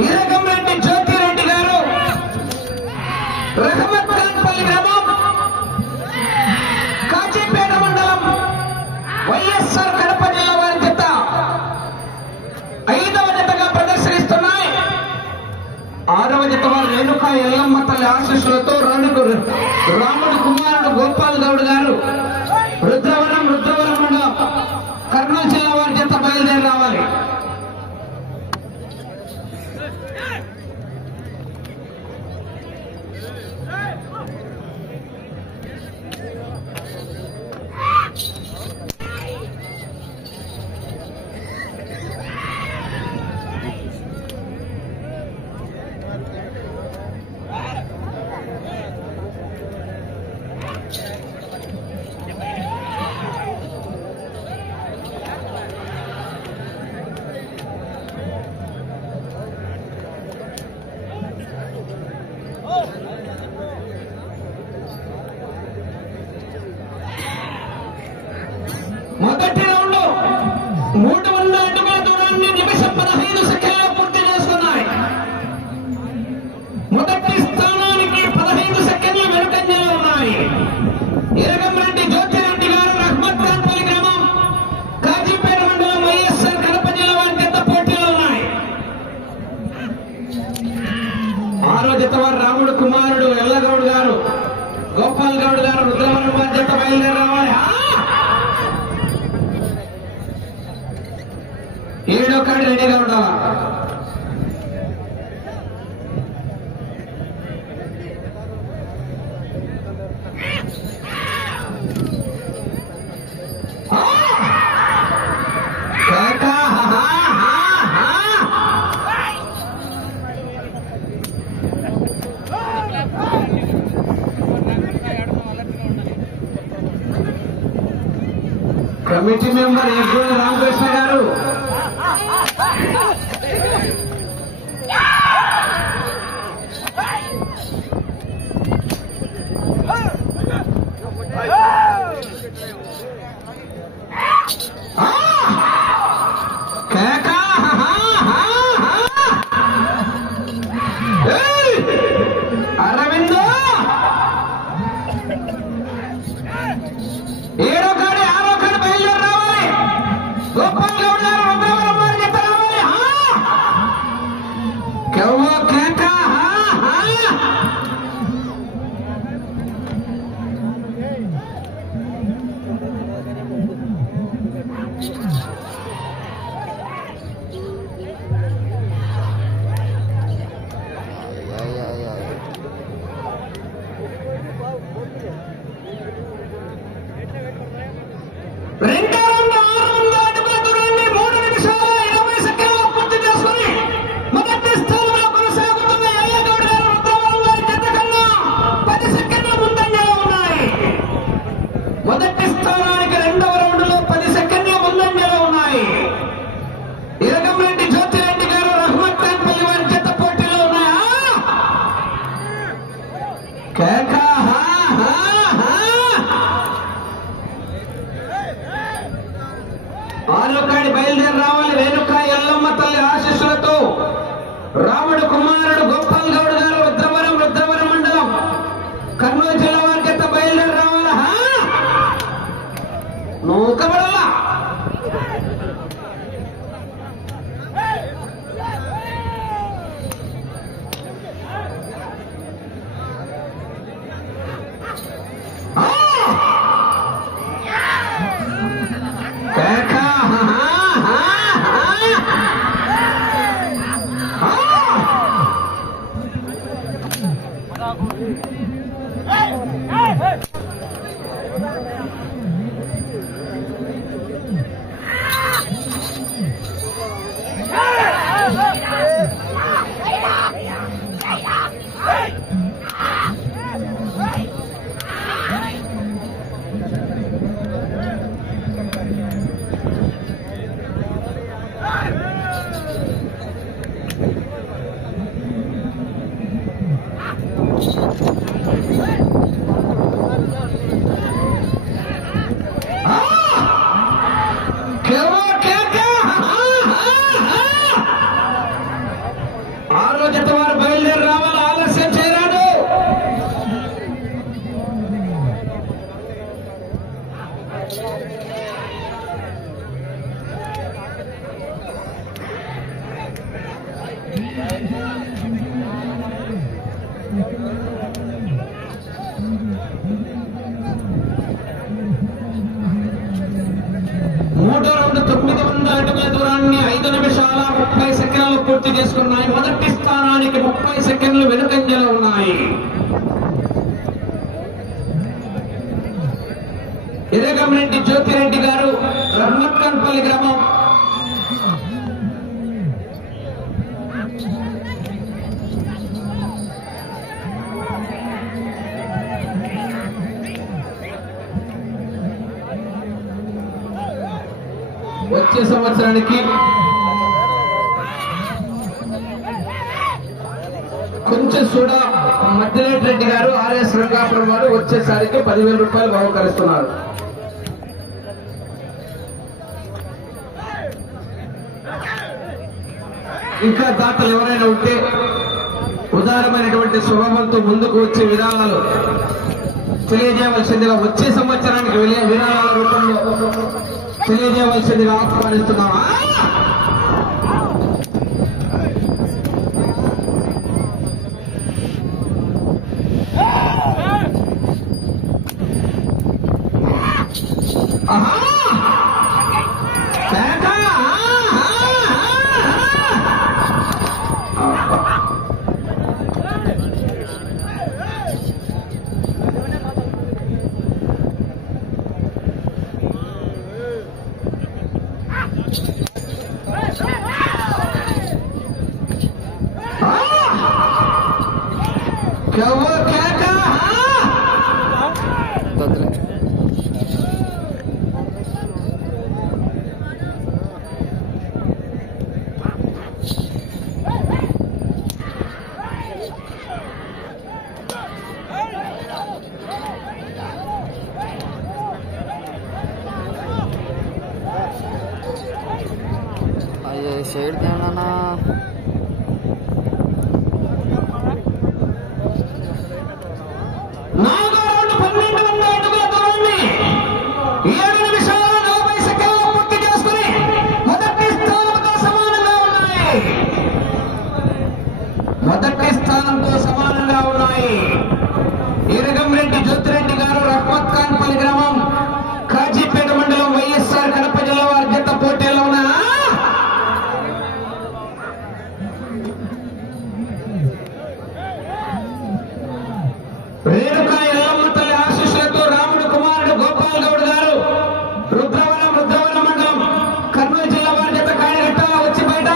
ఈరగంరెడ్డి జ్యోతిరెడ్డి గారు రహమత్ ఖాన్పల్లి గ్రామం కాజీపేట మండలం వైఎస్ఆర్ కడప జిల్లా వారి జత 5వ జతగా ప్రదర్శనిస్తున్నాయి. 6వ జత వారు రేణుకా ఎల్లమ్మ తల్లి ఆశీస్సులతో రాముడు కుమారుడు గోపాల్ గౌడ్ గారు రుద్రవరం మండలం కర్నూలు జిల్లా వారి జత బయలుదేరి రావాలి. మొదటి రౌండ్ 300 అడుగుల దూరాన్ని నిమిషం 15 సెకండ్లలో పూర్తి చేస్తున్నాయి. మొదటి స్థానానికి 15 సెకండ్లు వెనుకంజలో ఉన్నాయి. ఈరగంరెడ్డి జ్యోతిరెడ్డి గారు రహమత్ ఖాన్పల్లి గ్రామం కాజీపేట మండలం వైఎస్ఆర్ కడప జిల్లా వారి జత పోటీలో ఉన్నాయి. 6వ జత వారు రాముడు కుమారుడు ఎల్లగౌడ్ గారు గోపాల్ గౌడ్ గారు రుద్రవరం వారి జత బయలుదేరి రావాలి. 7వ కార్డు రెడీగా ఉండాలా. కమిటీ మెంబర్ ఎగ్గుల రామకృష్ణ గారు అరవిందో 7వ కార్డు 6వ కార్డు బయలుదేరి రావాలి. గోపాల్ గౌడ్ గారు రుద్రవరం వారి జత రావాలి. రెండో రౌండ్ 600 అడుగుల దూరాన్ని 3 నిమిషాల 20 సెకండ్లలో పూర్తి చేసుకుని మొదటి స్థానంలో కొనసాగుతున్న ఎల్లగౌడ్ గారు రుద్రవరం వారి జత కన్నా 10 సెకండ్ల ముందంజలో ఉన్నాయి. మొదటి స్థానానికి 2వ రౌండ్లో 10 సెకండ్ల ముందంజలో ఉన్నాయి. ఈరగంరెడ్డి జ్యోతిరెడ్డి గారు రహమత్ ఖాన్పల్లి వారి జత పోటీలో ఉన్నాయా? 6వ కార్డు బయలుదేరి రావాలి. రేణుకా ఎల్లమ్మ తల్లి ఆశీస్సులతో రాముడు కుమారుడు గోపాల్ గౌడ్ గారు రుద్రవరం మండలం కర్నూలు జిల్లా వారి జత బయలుదేరి రావాలా? నూకబడలా. చేసుకున్నాయి. మొదటి స్థానానికి 30 సెకండ్లు వెనుకంజలో ఉన్నాయి. ఎర్రగంరెడ్డి జ్యోతిరెడ్డి గారు, రహమత్ఖాన్పల్లి గ్రామం. వచ్చే సంవత్సరానికి కొంచెం కూడా మధ్యలేటి రెడ్డి గారు, ఆర్ఎస్ రంగాపురం వారు వచ్చేసరికి 10,000 రూపాయలు బహుకరిస్తున్నారు. ఇంకా దాతలు ఎవరైనా ఉంటే ఉదారమైనటువంటి స్వభావంతో ముందుకు వచ్చే విరాళాలు తెలియజేయవలసిందిగా, వచ్చే సంవత్సరానికి విరాళాల రూపంలో తెలియజేయవలసిందిగా ఆహ్వానిస్తున్నాం. शेड देना ना మొదటి స్థానంతో సమానంగా ఉన్నాయి. ఎర్రగంరెడ్డి జ్యోతిరెడ్డి గారు, రహమత్ఖాన్పల్లి గ్రామం, కాజీపేట మండలం, వైఎస్ఆర్ కడప జిల్లా వారి జత పోటీలో ఉన్న రేణుకా ఎల్లమ్మ తల్లి ఆశీస్సులతో రాముడు కుమారుడు గోపాల్ గౌడ్ గారు, రుద్రవరం మండలం, కర్నూలు జిల్లా వారి జత కాయగట్ట వచ్చి బయట.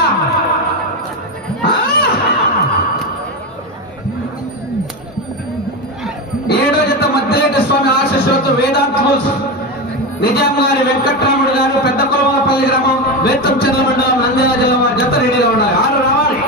ఏడో జత మధ్యలేటి స్వామి ఆశీస్సులతో వేదాంత్ నిజాం గారి వెంకట్రాముడు గారు, పెద్ద కొలవాపల్లి గ్రామం, బేతంచెర్ల మండలం, నంద్యాల జిల్లా వారి జత రెడీగా ఉండాలి. 6 రావాలి.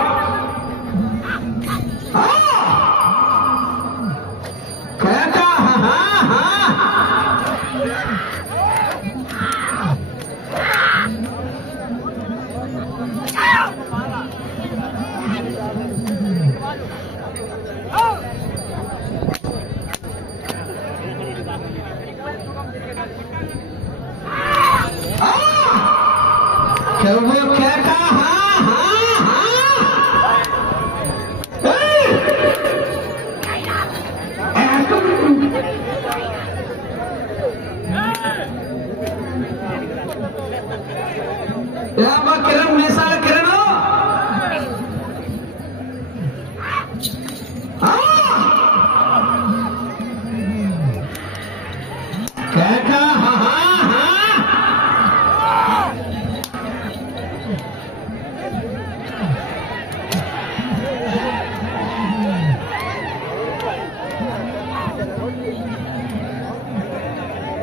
కిరణ్ మీసాల కిరణ్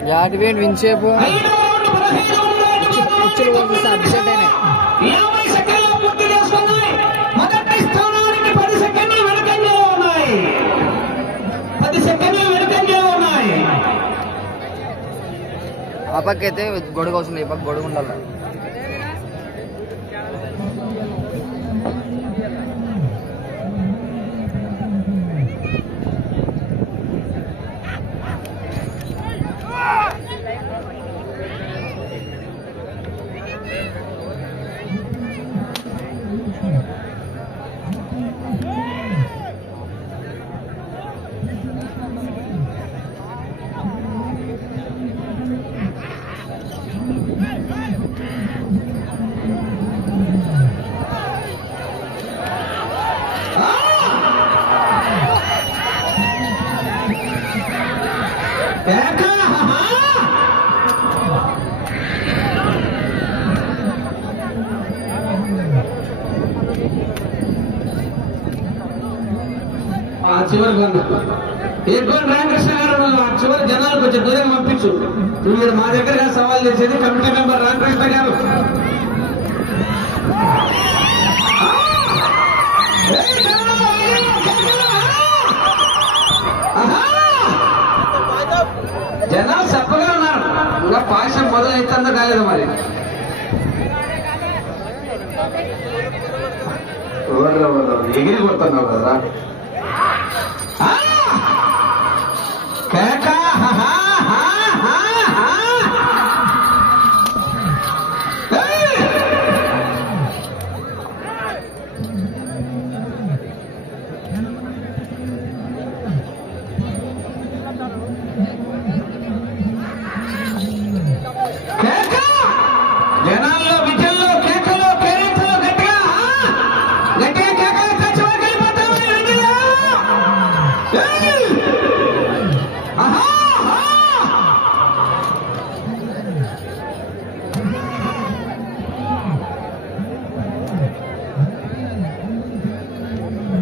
यार वेट विंचेपो कुछ लोग सब्जेक्ट है 50 సెకండ్లు పూర్తి చేసుకున్నాయి. మొదటి స్థానానికి 10 సెకండ్లు వెనుకంజలో ఉన్నాయి. 10 సెకండ్లు వెనుకంజలో ఉన్నాయి. ఆ పక్క అయితే గొడుగు వస్తుంది, ఈ పక్క గొడుగు ఉండాలి. చివరి ఎక్కువ రామకృష్ణ గారు చివరి జనాలు కొంచెం దూరం పంపించు. మీరు మా దగ్గర సవాల్ చేసేది కమిటీ మెంబర్ రామకృష్ణ గారు. జనాలు చప్పగా ఉన్నారు. ఇంకా పాయసం మొదలైతుందో కాలేదు మరి. ఎగిరి కొడుతున్నావు కదా కేక. జనాల్లో విజయంలో కేకలో కేరింతలో గట్టిగా గట్టిగా కేకలు తెచ్చిపోతామని విజయ.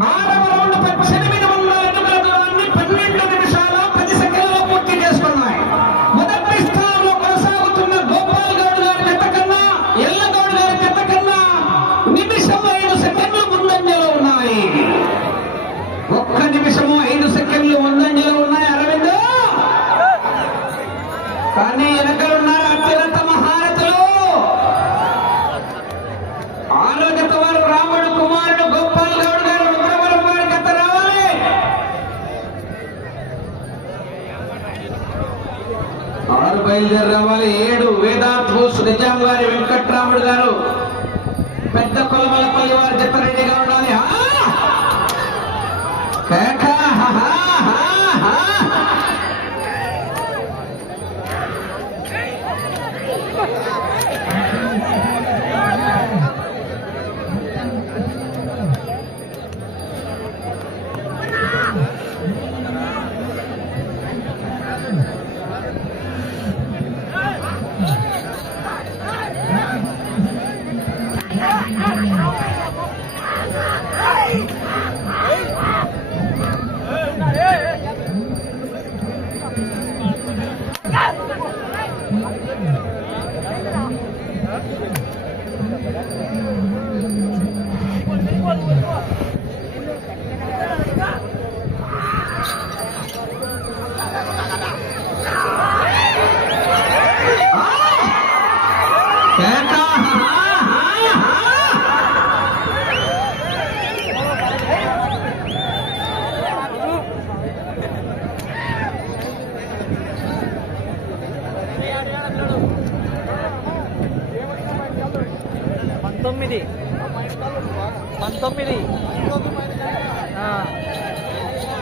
ఆరవ రౌండ్ 18 అడుగుల దూరాన్ని 12 నిమిషాల 10 సెకండ్లలో పూర్తి చేసుకున్నాయి. మొదటి స్థానంలో కొనసాగుతున్న గోపాల్ గౌడ్ గారి జత కన్నా ఎల్లగౌడ్ గారి జత కన్నా నిమిషం 5 సెకండ్లు ముందంజలో ఉన్నాయి. 1 నిమిషము 5 సెకండ్లు ముందంజలో ఉన్నాయి అరవింద్. కానీ వెనకలున్నారు అత్యున్నత మహారథులు. ఆరో జత వారు రాముడు కుమారుడు గోపాల్ గౌడ్ గారు రుద్రవరం వారి జత రావాలి. 6 బయలుదేరి రావాలి. 7 వేదాంత్ బోస్ నిజాం గారి వెంకట్రాముడు గారు పెద్ద కొలమలపల్లి వారి జత రెడీగా ఉండాలి. కేక.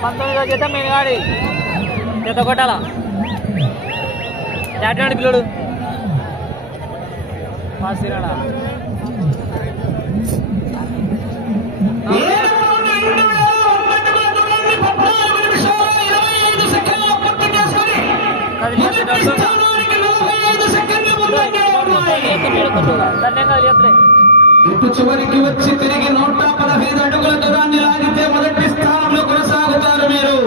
పంతొమ్మిదో జత మేము కాడి జత కొట్టాలా దాటి పిల్లడు పాసిరాడా. ఇటు చివరికి వచ్చి తిరిగి 115 అడుగుల దూరాన్ని లాగితే మొదటి స్థానంలో కొనసాగుతారు మీరు.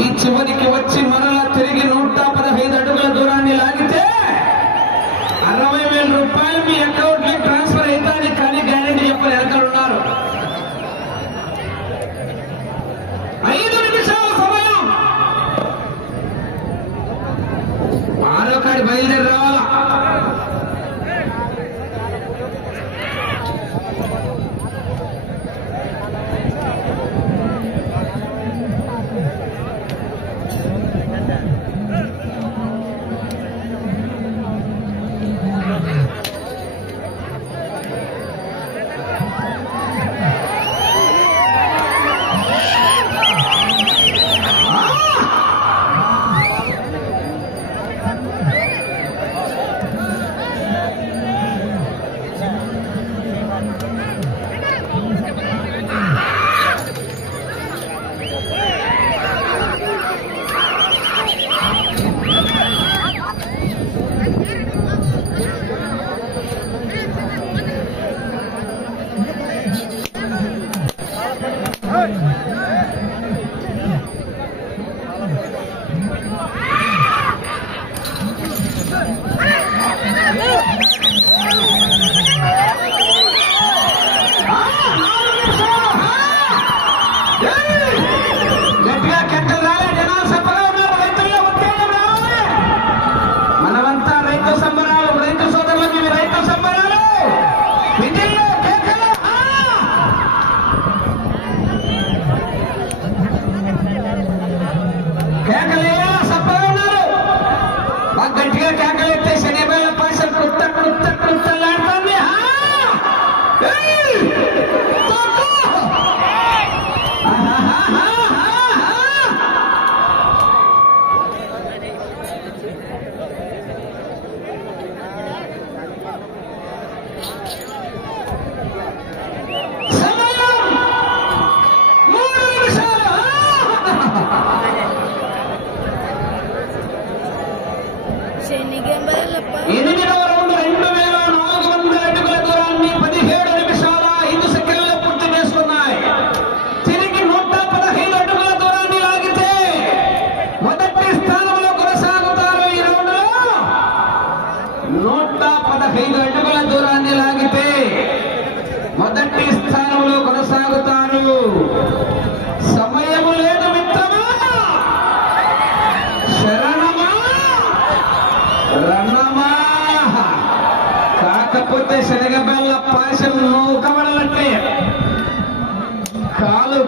ఈ చివరికి వచ్చి మరలా తిరిగి 115 అడుగుల దూరాన్ని లాగితే 60,000 రూపాయలు మీ అకౌంట్ లో ట్రాన్స్ఫర్ అవుతానికి కానీ గ్యారెంటీ చెప్పని ఎక్కడున్నారు. 5 నిమిషాల సమయం. 6వ కాడి బయలుదేరి రావాలా.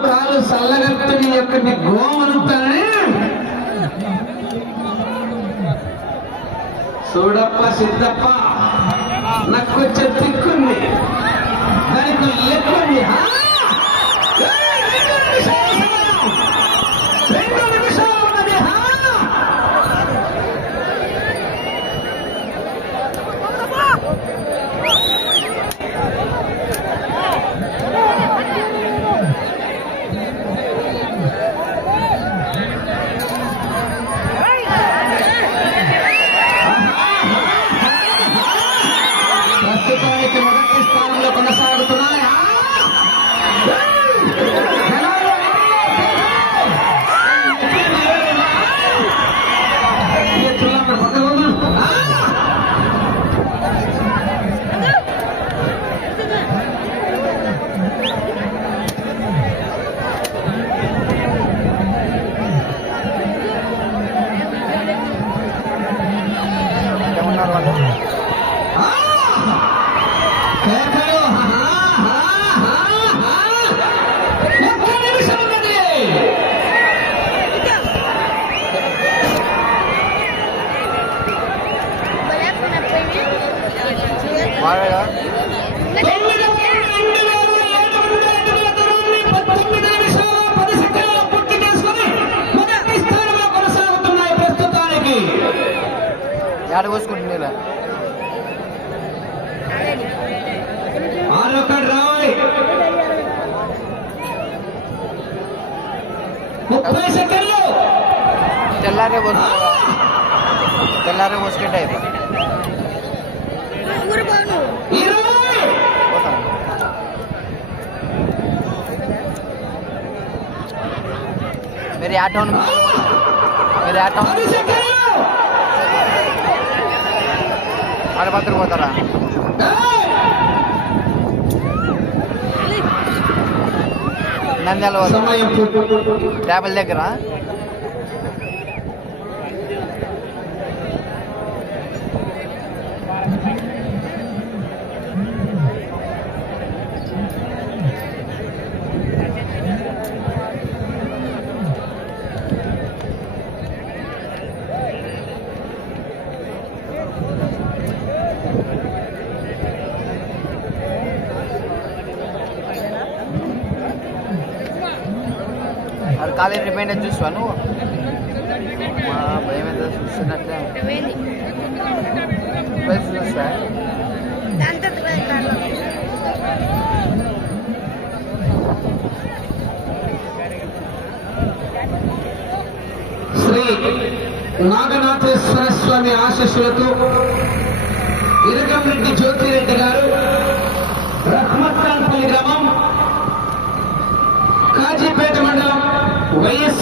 కాలు చల్లగట్టుని యొక్క నీ గోమంతానే చూడప్ప సిద్ధప్ప నాకొచ్చే తిక్కుంది దానికి లెక్కుంది 2 నిమిషాలు ఉన్నది ప్రస్తుతానికి మొదటి స్థానంలో కొనసాగుతున్నాయి ఏమన్నారు వాళ్ళు? వాళ్ళేగా? ఏడ కోసుకుంటుంది ఇలా? రావాలి 30 సెకండ్లు తెల్లారే పోసుకుంటా, తెల్లారే పోసుకుంటే అయిపోయి 20 मेरे आठ टाउन मेरे आठ टाउन 10 సెకండ్లు ఆడపత్రికి పోతారా? నంద్యాల సమయం ట్యాబుల్ దగ్గర అది కాలేజ్ రిమైండర్ చూసావా నువ్వు? మా భయం ఎంత చూస్తున్నట్టే చూసా. శ్రీ నాగనాథేశ్వర స్వామి ఆశీస్సులతో ఇరగంరెడ్డి జ్యోతిరెడ్డి గారు రహ్మత్ఖాన్పల్లి గ్రామం కాజీపేట మండలం వైఎస్